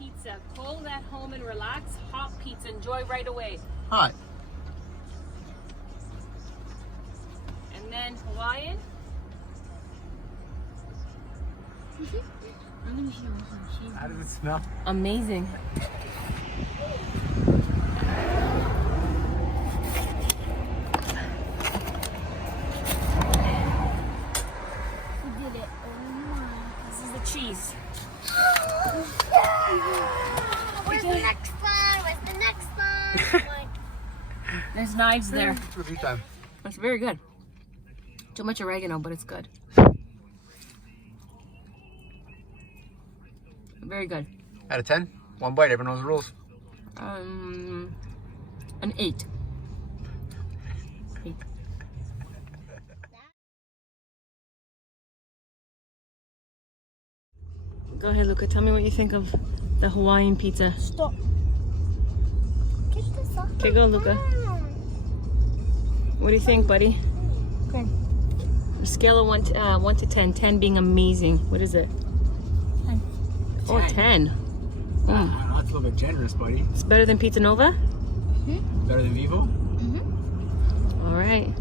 pizza. Cold at home and relax. Hot pizza. Enjoy right away. Hot. And then Hawaiian. How does it smell? Amazing. This is the cheese. Where's the next one? Where's the next one? There's knives there. It's review time. That's very good. Too much oregano, but it's good. Very good. Out of 10? One bite, everyone knows the rules. An 8. 8. Go ahead, Luca. Tell me what you think of the Hawaiian pizza. Stop. Get this off. Okay, go, Luca. What do you think, buddy? Good. A scale of 1 to 10. 10 being amazing. What is it? 10. Oh, 10. That's a little bit generous, buddy. It's better than Pizza Nova? Better than Vivo? Mm-hmm. All right.